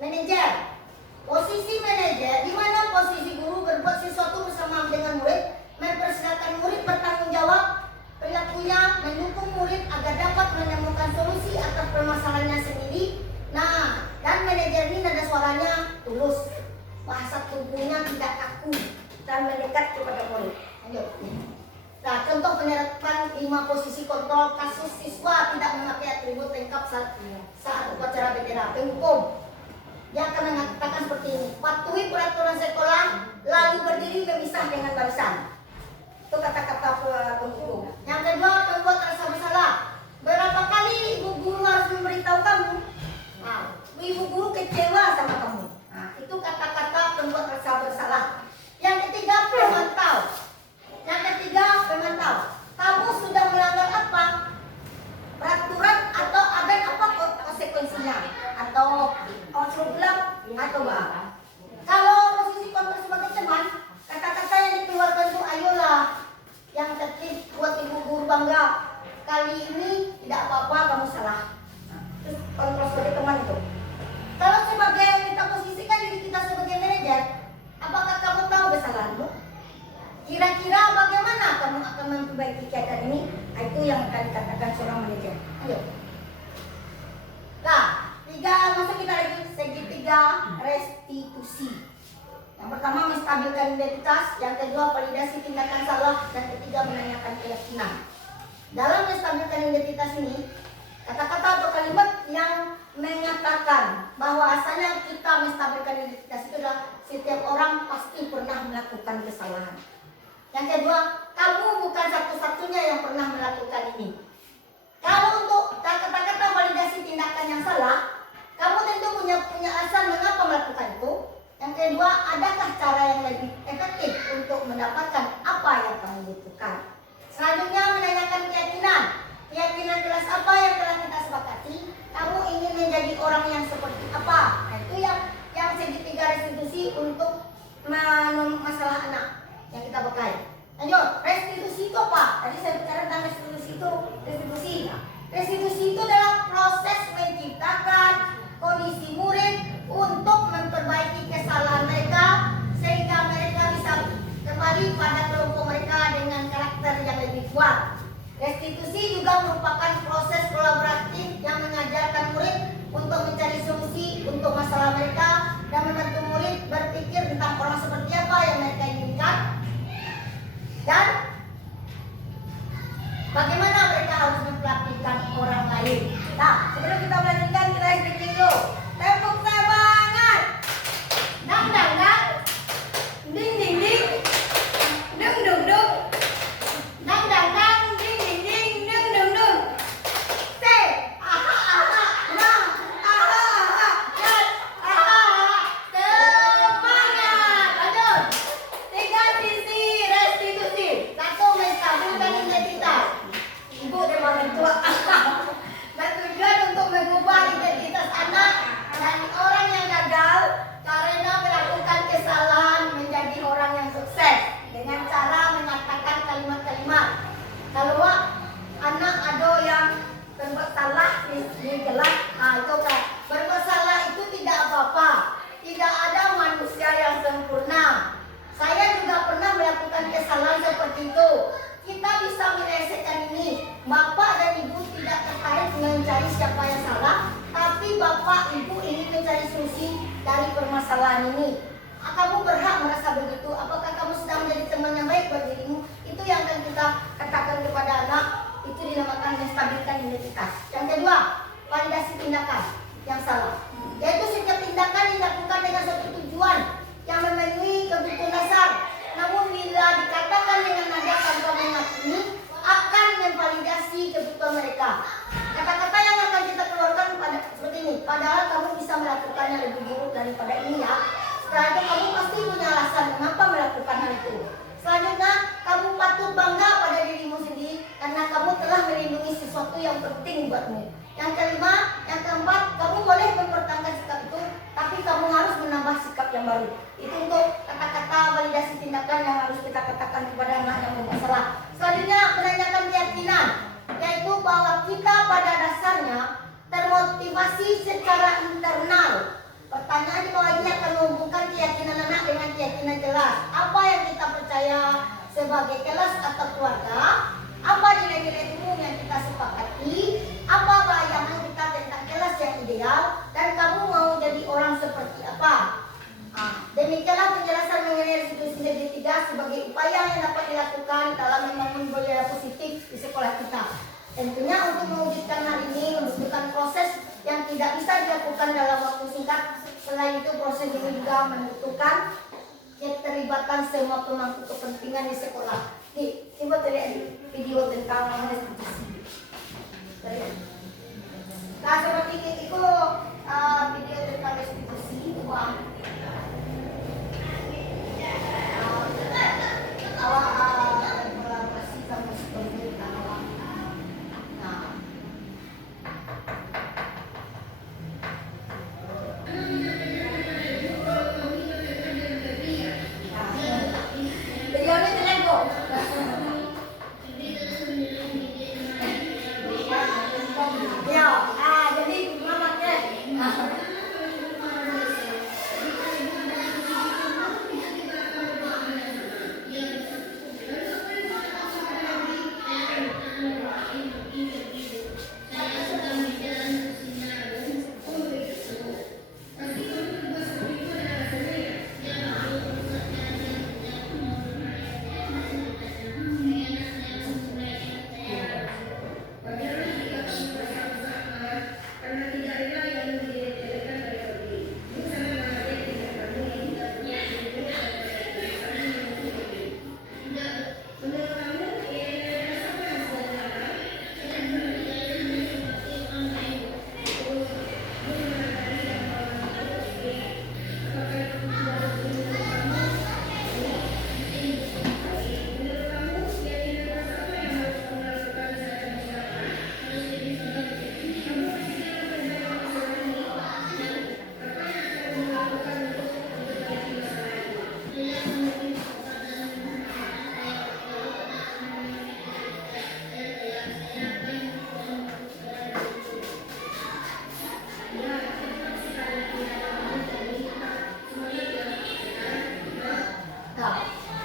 Manajer. Posisi manajer, di mana posisi guru berbuat sesuatu bersama dengan murid, mempersilahkan murid bertanggung jawab perilakunya, mendukung murid agar dapat menemukan solusi atas permasalahannya sendiri. Nah, dan manajer ini nada suaranya tulus, bahasa tubuhnya tidak kaku dan mendekat kepada murid. Lanjut. Nah, contoh penerapan 5 posisi kontrol kasus siswa tidak memakai atribut lengkap saat upacara bendera. Penghukum, dia akan mengatakan seperti ini: patuhi peraturan sekolah, lalu berdiri memisah dengan barisan. Itu kata-kata penghukum. Yang kedua, pembuat rasa bersalah. Berapa kali ibu guru harus memberitahu kamu? Nah, ibu guru kecewa sama kamu. Nah, itu kata-kata pembuat rasa bersalah. Yang ketiga, pemantau. Kamu sudah melanggar apa? Peraturan atau ada apa konsekuensinya? Atau problem atau apa? Kalau posisi kontrol sebagai teman, kata-kata yang dikeluarkan itu, ayolah, yang tertib buat ibu guru bangga. Kali ini tidak apa-apa, kamu salah. Terus kontrol sebagai teman itu. Kalau sebagai kita posisikan diri kita sebagai manajer, apakah kamu tahu kesalahanmu? Kira-kira bagaimana kamu akan memperbaiki keadaan ini? Nah, itu yang akan dikatakan seorang manajer. Ayo. Nah, masuk kita lagi segitiga restitusi. Yang pertama, menstabilkan identitas. Yang kedua, validasi tindakan salah. Dan ketiga, menanyakan keyakinan. Dalam menstabilkan identitas ini, kata-kata atau kalimat yang mengatakan bahwa asalnya kita menstabilkan identitas itu adalah setiap orang pasti pernah melakukan kesalahan. Yang kedua, kamu bukan satu-satunya yang pernah melakukan ini. Kalau untuk kata-kata validasi tindakan yang salah, kamu tentu punya alasan mengapa melakukan itu. Yang kedua, adakah cara yang lebih efektif untuk mendapatkan apa yang kamu butuhkan? Selanjutnya, menanyakan keyakinan. Keyakinan jelas apa yang telah kita sepakati. Kamu ingin menjadi orang yang seperti apa? Nah, itu yang dari permasalahan ini. Kamu berhak merasa begitu. Apakah kamu sedang menjadi teman yang baik buat dirimu? Itu yang akan kita katakan kepada anak. Itu dinamakan menstabilkan identitas. Yang kedua, validasi tindakan yang salah. Yaitu setiap tindakan dilakukan dengan suatu tujuan yang memenuhi kebutuhan dasar. Namun bila dikatakan dengan nada tanpa mengakui, akan memvalidasi kebutuhan mereka. Kata-kata yang akan kita keluarkan pada seperti ini. Padahal kamu bisa melakukannya lebih buruk daripada ini ya. Setelah itu kamu pasti punya alasan mengapa melakukan hal itu. Selanjutnya, kamu patut bangga pada dirimu sendiri karena kamu telah melindungi sesuatu yang penting buatmu. Yang kelima, yang keempat, kamu boleh mempertahankan sikap itu, tapi kamu harus menambah sikap yang baru. Itu untuk kata-kata validasi tindakan yang harus kita katakan kepada anak yang bermasalah. Selanjutnya, menanyakan keyakinan, yaitu bahwa kita pada dasarnya termotivasi secara internal. Pertanyaan di bawah ini akan menghubungkan keyakinan anak dengan keyakinan kelas. Apa yang kita percaya sebagai kelas atau keluarga? Apa nilai-nilai umum yang kita sepakati? Apa bayangan kita tentang kelas yang ideal? Dan kamu mau jadi orang seperti apa? Demikianlah penjelasan mengenai restitusi segitiga sebagai upaya yang dapat dilakukan dalam membangun budaya positif di sekolah kita. Tentunya untuk mewujudkan hal ini membutuhkan proses yang tidak bisa dilakukan dalam waktu singkat. Selain itu, proses ini juga membutuhkan keterlibatan semua pemangku kepentingan di sekolah. Coba terlihat di video tentang restitusi. Nah, seperti itu video tentang restitusi uang. Kolaborasi sama pemerintah. Nah. Videonya jelek kok. Ya, jadi mamaknya.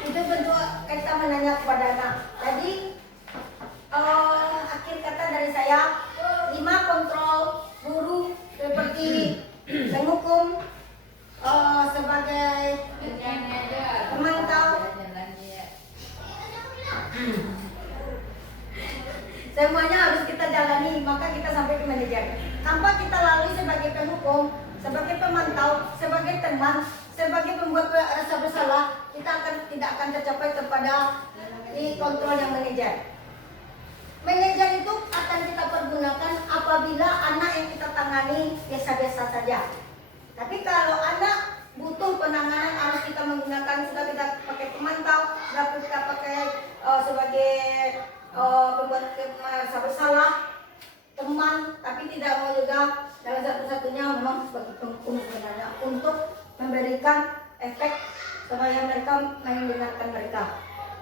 Itu bentuk kita menanya kepada anak. Jadi akhir kata dari saya, 5 kontrol guru seperti penghukum sebagai pemantau. Semuanya harus kita jalani, maka kita sampai ke manajer. Tanpa kita lalui sebagai penghukum, sebagai pemantau, sebagai teman, sebagai pembuat rasa bersalah, kita tidak akan tercapai kepada kontrol yang manajer. Manajer itu akan kita pergunakan apabila anak yang kita tangani biasa-biasa saja. Tapi kalau anak butuh penanganan, harus kita menggunakan, sudah kita pakai pemantau, sudah kita pakai sebagai pembuat rasa bersalah, teman, tapi tidak mau juga dalam satu-satunya memang sebagai penghukum sebenarnya untuk memberikan efek supaya mereka mendengarkan mereka.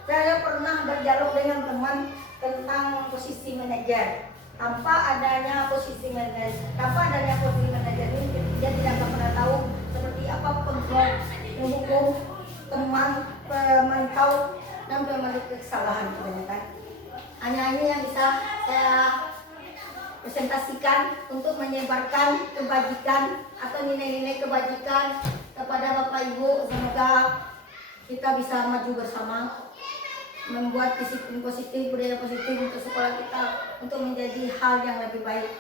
Saya pernah berdialog dengan teman tentang posisi manajer. Tanpa adanya posisi manajer ini, dia tidak akan pernah tahu seperti apa kontrol, menghukum, teman, pemantau, dan pemandu kesalahan kebanyakan. Hanya ini yang bisa saya presentasikan untuk menyebarkan kebajikan atau nilai-nilai kebajikan kepada Bapak Ibu. Semoga kita bisa maju bersama, membuat disiplin positif, budaya positif untuk sekolah kita untuk menjadi hal yang lebih baik.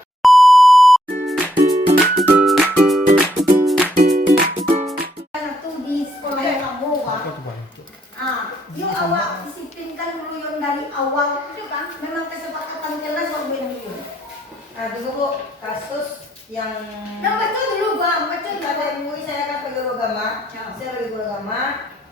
Itu di sekolah yang kamu, Pak. Yuk awak disiplinkan dulu yang dari awal, itu kan memang kesepakatan jelas waktu itu. Nah dulu Bu, kasus yang Nah baca dulu Bang, baca dulu. ada MUI saya akan pergi agama, Ya. saya pergi agama.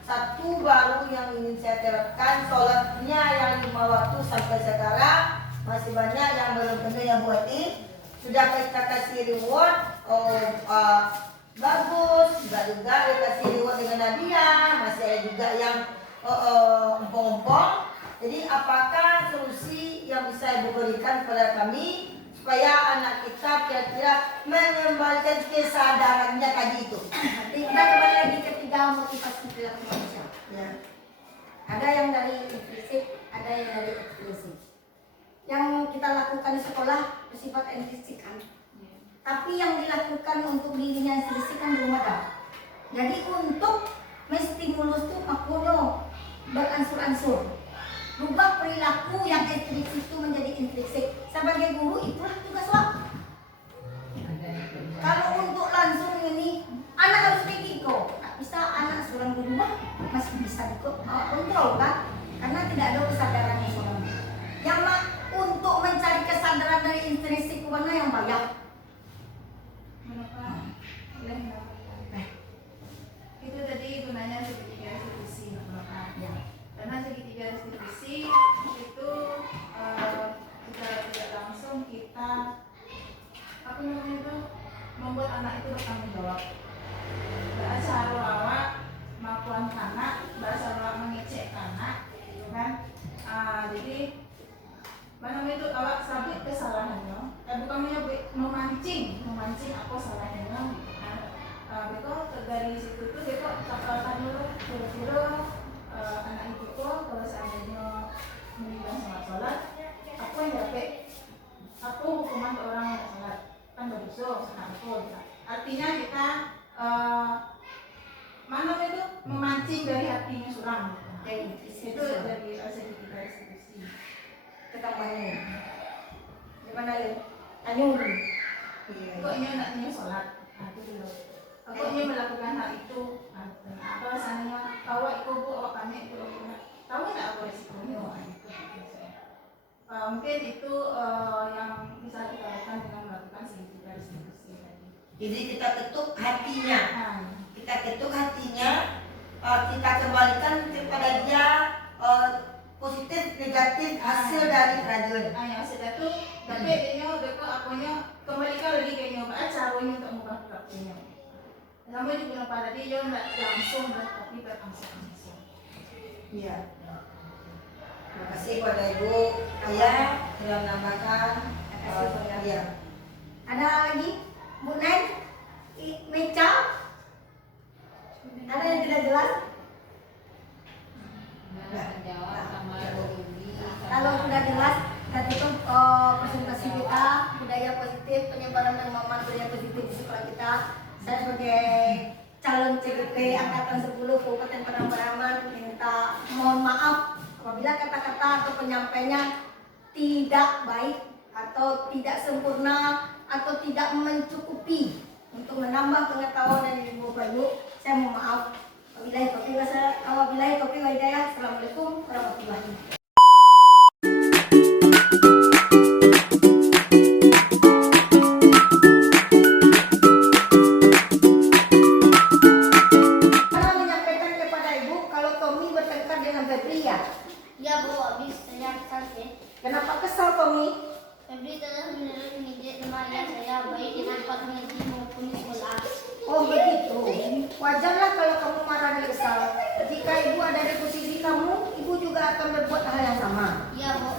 Satu baru yang ingin saya terapkan, sholatnya yang 5 waktu sampai sekarang masih banyak yang belum tentu yang buatin. Sudah kita kasih reward, bagus, juga dikasih reward dengan hadiah, masih ada juga yang empong-empong. Jadi apakah solusi yang bisa Ibu berikan kepada kami supaya anak kita kira-kira mengembalikan kesadarannya tadi itu? Kita kembali lagi ketiga motivasi perilaku manusia. Ya. Ada yang dari implisit, ada yang dari eksplisit. Yang kita lakukan di sekolah bersifat implisit kan. Tapi yang dilakukan untuk dirinya sendiri kan belum ada. Jadi untuk menstimulus itu makanya beransur-ansur. Rubah perilaku yang eksplisit itu menjadi implisit. Sebagai guru itulah tugas Wak. Kalau untuk langsung ini anak harus pergi kok. Tak bisa anak seorang guru masih bisa ikut kontrol kan? Karena tidak ada kesadaran yang seorang. Yang untuk mencari kesadaran dari intrinsik mana yang banyak. Itu tadi gunanya segitiga restitusi, Bapak. Ya. Karena segitiga restitusi itu secara tidak langsung kita membuat anak itu bertanggung jawab. Bahasa awak maupun anak, bahasa awak mengecek anak, kan? Jadi mana itu awak sabit kesalahannya, bukannya memancing apa salahnya. Beko dari situ tuh beko kapalkan dulu kira-kira anak itu kok kalau seandainya meninggal sama sholat apa yang dapat apa hukuman ke orang yang sholat kan berdosa sekalipun. Artinya kita mana itu memancing dari hatinya suram itu dari segi kita restitusi. Ketamanya. Gimana ya? Anyung. Kok ini anaknya sholat, itu dulu. Aku ingin melakukan hal itu. Apa rasanya? Tahu ikut bu, awak tanya itu. Tahu nggak apa resikonya? Mungkin itu yang bisa kita lakukan dengan melakukan segitiga restitusi tadi. Jadi kita ketuk hatinya, Nah, kita ketuk hatinya, kita kembalikan kepada dia positif negatif hasil dari rajin. yang sudah tuh, tapi dia beko apanya kembalikan lagi ke nyoba caranya untuk mengubah perilakunya. Sama juga pada dia nggak langsung tapi berangsur-angsur. Iya. Terima kasih kepada Ibu Ayah sudah menambahkan. Iya. Ada lagi? Bu Nen? Meca? Ada yang tidak jelas? Menjawab sama ini. Kalau sudah jelas, tadi itu presentasi kita budaya positif, penyebaran pemahaman budaya positif di sekolah kita. Saya sebagai calon CGP angkatan 10 Kabupaten Padang Pariaman minta mohon maaf apabila kata-kata atau penyampaiannya tidak baik atau tidak sempurna atau tidak mencukupi untuk menambah pengetahuan dari Ibu Bayu. Saya mohon maaf. Wabillahi taufiq wal hidayah. Assalamualaikum warahmatullahi wabarakatuh. Karena menyampaikan kepada Ibu kalau Tommy bertengkar dengan Febri ya. Ya bu, habis saya kesal. Kenapa kesal Tommy? Febri telah menerus menginjak teman ayah saya baik di tempat mengaji maupun di sekolah. Oh begitu. Wajarlah kalau kamu marah dan kesal. Jika Ibu ada di posisi kamu, Ibu juga akan berbuat hal yang sama. Ya bu,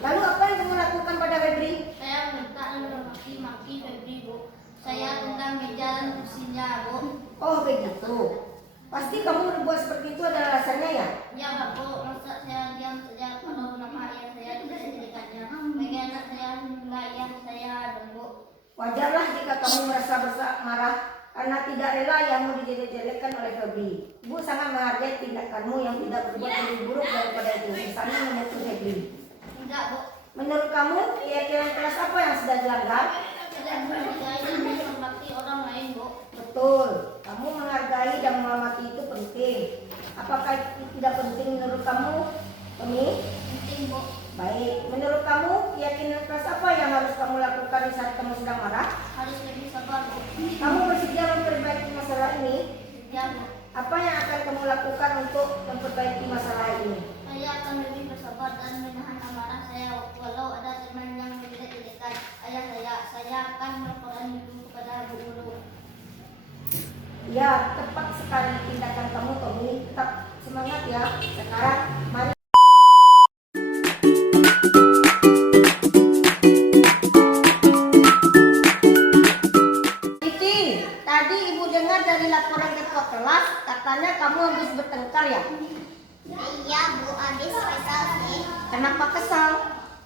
Lalu apa yang kamu lakukan pada Febri? saya minta dan memaki-maki Febri bu. Saya tentang meja dan kursinya bu. Oh begitu. Pasti kamu berbuat seperti itu ada alasannya ya? Ya bu, masa saya diam saja kalau nama ayah saya tidak sedekatnya. Bagi anak saya ayah saya dan Bu. Wajarlah jika kamu merasa marah karena tidak rela ayahmu dijelek-jelekan oleh Febri. Ibu sangat menghargai tindakanmu yang tidak berbuat lebih buruk daripada itu, misalnya memukul Febri. Tidak, Bu. Menurut kamu, keyakinan kelas apa yang sudah dilanggar? Tidak menghargai dan menghormati orang lain, Bu. Betul, kamu menghargai dan menghormati itu penting. Apakah itu tidak penting menurut kamu, Tommy? Penting, Bu. Baik, menurut kamu, keyakinan kelas apa yang harus kamu lakukan di saat kamu sedang marah? Harus lebih sabar, Bu. Kamu bersedia memperbaiki masalah ini? Ya, Bu. Apa yang akan kamu lakukan untuk memperbaiki masalah ini? Saya akan lebih bersabar dan menahan amarah saya walau ada teman yang menjelek-jelekan ayah saya. Saya akan melaporkan itu kepada Bu Guru. Ya, tepat sekali tindakan kamu, Tommy. Tetap semangat ya. Sekarang, mari. Vicky, tadi ibu dengar dari laporan ketua kelas, katanya kamu habis bertengkar ya? Iya Bu, habis kesal sih. Kenapa kesal?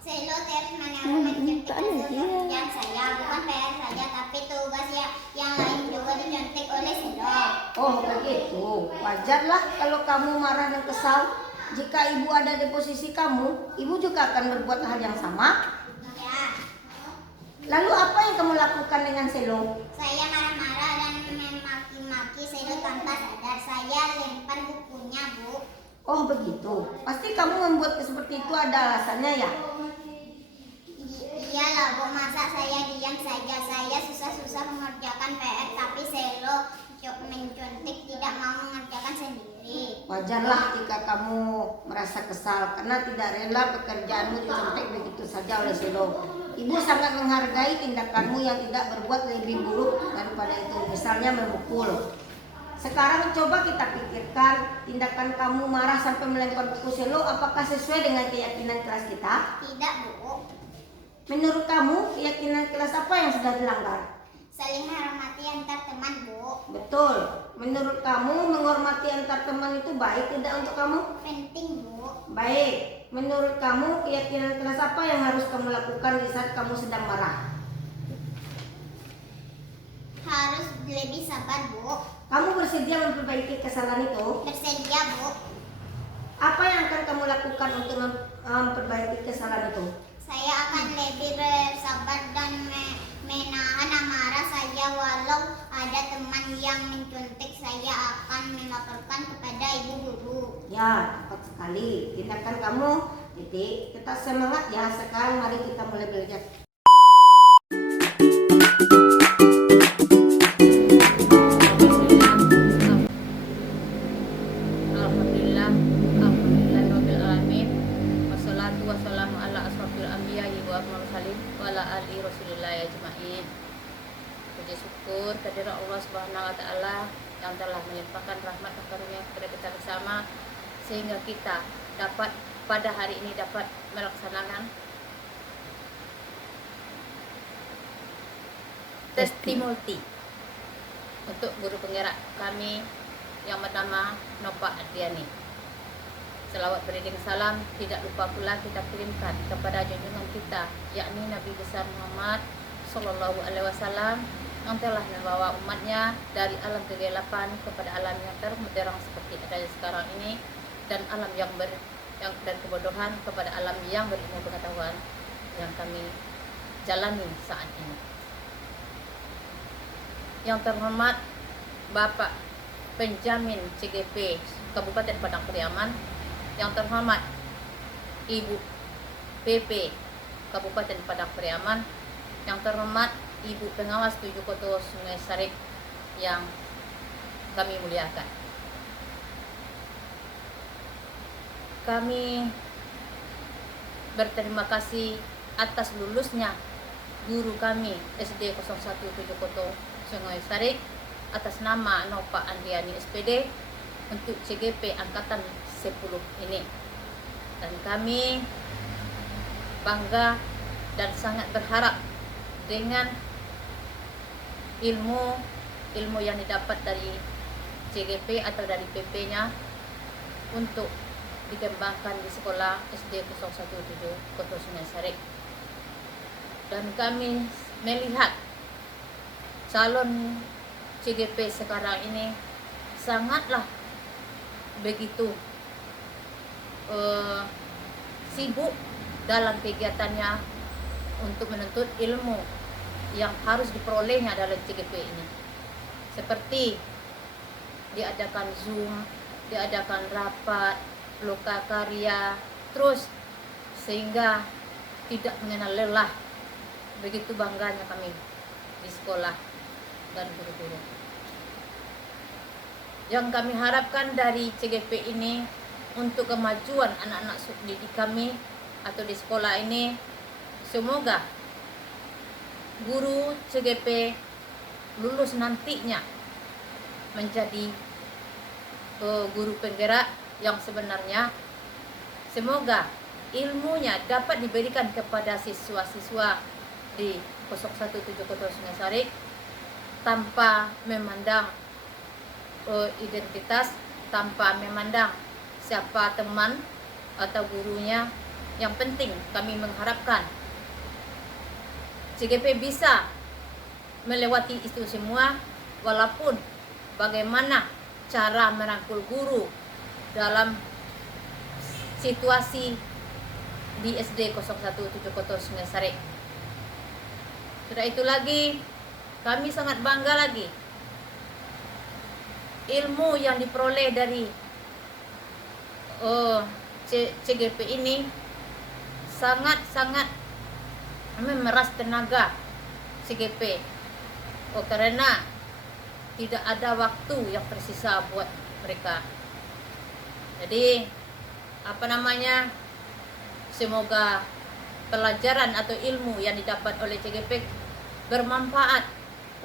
Selo terus mencontek pekerjaan saya, bukan PR saja, tapi tugas yang lain juga dicontek oleh Selo. Oh begitu, wajarlah kalau kamu marah dan kesal. Jika ibu ada di posisi kamu, ibu juga akan berbuat hal yang sama. Ya, Lalu apa yang kamu lakukan dengan Selo? saya marah-marah dan memaki-maki Selo tanpa sadar. Saya lempar bukunya Bu. Oh begitu, pasti kamu membuat seperti itu ada alasannya ya? Iyalah Bu, masa saya diam saja. Saya susah-susah mengerjakan PR, tapi Selo mencontek tidak mau mengerjakan sendiri. Wajarlah jika kamu merasa kesal karena tidak rela pekerjaanmu dicontek begitu saja oleh Selo. Ibu sangat menghargai tindakanmu yang tidak berbuat lebih buruk daripada itu, misalnya memukul. Sekarang coba kita pikirkan, tindakan kamu marah sampai melempar buku Selo apakah sesuai dengan keyakinan kelas kita? Tidak Bu. Menurut kamu, keyakinan kelas apa yang sudah dilanggar? Saling menghormati antar teman Bu. Betul. Menurut kamu, menghormati antar teman itu baik tidak untuk kamu? Penting Bu. Baik. Menurut kamu, keyakinan kelas apa yang harus kamu lakukan di saat kamu sedang marah? Harus lebih sabar Bu. Kamu bersedia memperbaiki kesalahan itu? Bersedia Bu. Apa yang akan kamu lakukan untuk memperbaiki kesalahan itu? Saya akan lebih bersabar dan menahan amarah saya walau ada teman yang mencontek. Saya akan melaporkan kepada ibu guru. Ya, tepat sekali. Tindakan kamu, Titik. Kita semangat ya. Sekarang mari kita mulai belajar. Alhamdulillah, alhamdulillahirabbil alamin. Wassalatu wassalamu ala asrofil anbiya'i wa mursalin wa ala alihi rasulillah ajmain. Puji syukur kehadirat Allah Subhanahu wa taala yang telah melimpahkan rahmat dan karunia kepada kita bersama sehingga kita dapat pada hari ini dapat melaksanakan testimoni untuk guru penggerak kami yang bernama Nova Adriani. Selawat beriring salam tidak lupa pula kita kirimkan kepada junjungan kita yakni Nabi besar Muhammad Sallallahu Alaihi Wasallam yang telah membawa umatnya dari alam kegelapan kepada alam yang termodern seperti adanya sekarang ini dan alam yang dan kebodohan kepada alam yang berilmu pengetahuan yang kami jalani saat ini. Yang terhormat Bapak Penjamin CGP Kabupaten Padang Pariaman, yang terhormat Ibu PP Kabupaten Padang Pariaman, yang terhormat Ibu Pengawas 7 Koto Sungai Sarip yang kami muliakan. Kami berterima kasih atas lulusnya guru kami SD 017 Koto Sungai Sarip atas nama Nova Andriani SPD untuk CGP Angkatan 10 ini. Dan kami bangga dan sangat berharap dengan ilmu yang didapat dari CGP atau dari PP-nya untuk dikembangkan di sekolah SD 017 Koto Sungai Sarip. dan kami melihat calon CGP sekarang ini sangatlah begitu sibuk dalam kegiatannya untuk menuntut ilmu yang harus diperolehnya dalam CGP ini. Seperti diadakan Zoom, diadakan rapat, loka karya, terus sehingga tidak mengenal lelah. Begitu bangganya kami di sekolah dan guru-guru. Yang kami harapkan dari CGP ini untuk kemajuan anak-anak didik kami atau di sekolah ini, semoga guru CGP lulus nantinya menjadi guru penggerak yang sebenarnya. Semoga ilmunya dapat diberikan kepada siswa-siswa di 0170 Sungai Sarik tanpa memandang identitas, tanpa memandang siapa teman atau gurunya. Yang penting kami mengharapkan CGP bisa melewati itu semua, walaupun bagaimana cara merangkul guru dalam situasi di SD 0170 Sungai Sarik. Sudah itu lagi, kami sangat bangga lagi ilmu yang diperoleh dari CGP ini sangat-sangat memeras tenaga CGP. Karena tidak ada waktu yang tersisa buat mereka. Jadi semoga pelajaran atau ilmu yang didapat oleh CGP bermanfaat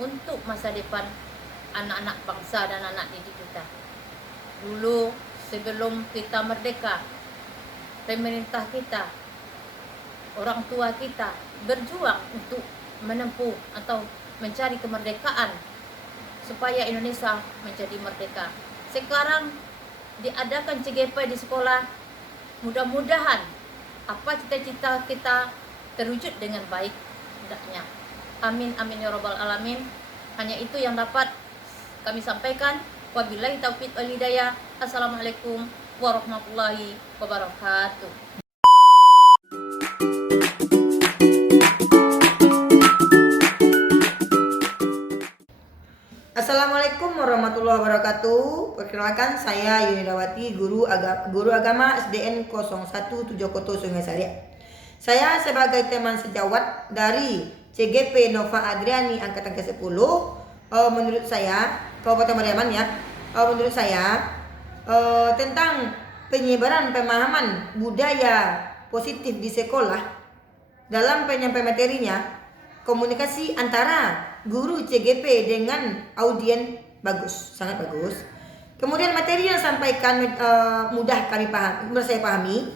untuk masa depan anak-anak bangsa dan anak didik kita. Dulu sebelum kita merdeka, pemerintah kita, orang tua kita berjuang untuk menempuh atau mencari kemerdekaan supaya Indonesia menjadi merdeka. Sekarang diadakan CGP di sekolah, mudah-mudahan apa cita-cita kita terwujud dengan baik hendaknya. Amin amin ya rabbal alamin. Hanya itu yang dapat kami sampaikan. Wabillahi taufiq wal hidayah. Assalamualaikum warahmatullahi wabarakatuh. Assalamualaikum warahmatullahi wabarakatuh. Perkenalkan, saya Yunidawati, guru agama SDN 0170 Sungai Sarik. Saya sebagai teman sejawat dari CGP Nova Adriani angkatan ke-10. Menurut saya, Kabupaten Pariaman ya. Menurut saya tentang penyebaran pemahaman budaya positif di sekolah dalam penyampaian materinya, komunikasi antara guru CGP dengan audien bagus, sangat bagus. Kemudian materi yang disampaikan mudah saya pahami,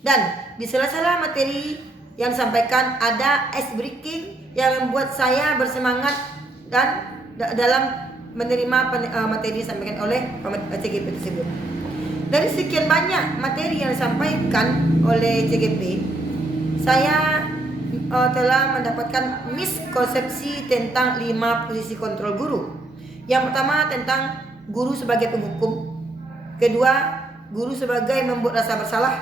dan di sela-sela materi yang disampaikan ada ice breaking yang membuat saya bersemangat dan dalam menerima materi yang disampaikan oleh CGP tersebut. Dari sekian banyak materi yang disampaikan oleh CGP, saya telah mendapatkan miskonsepsi tentang 5 posisi kontrol guru. Yang pertama tentang guru sebagai penghukum, kedua guru sebagai membuat rasa bersalah,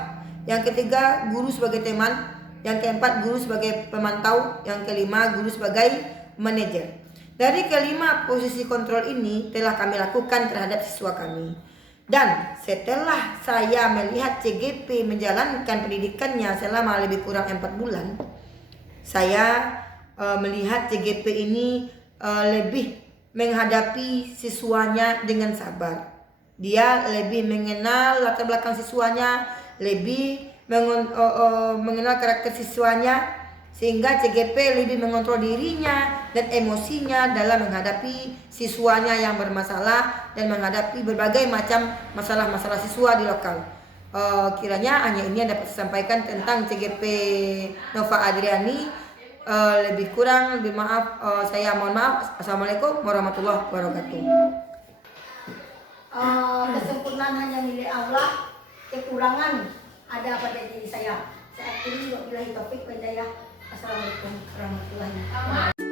yang ketiga guru sebagai teman, yang keempat guru sebagai pemantau, yang kelima guru sebagai manajer. Dari kelima posisi kontrol ini telah kami lakukan terhadap siswa kami. Dan setelah saya melihat CGP menjalankan pendidikannya selama lebih kurang 4 bulan, saya melihat CGP ini lebih menghadapi siswanya dengan sabar. Dia lebih mengenal latar belakang siswanya, lebih mengenal karakter siswanya, sehingga CGP lebih mengontrol dirinya dan emosinya dalam menghadapi siswanya yang bermasalah dan menghadapi berbagai macam masalah-masalah siswa di lokal. Kiranya hanya ini yang dapat saya sampaikan tentang CGP Nova Adriani. Lebih kurang, lebih maaf, saya mohon maaf. Assalamualaikum warahmatullahi wabarakatuh. Kesempurnaan hanya milik Allah, kekurangan ada pada diri saya. Saya akhiri wabillahi taufiq wal hidayah. Assalamualaikum warahmatullahi wabarakatuh.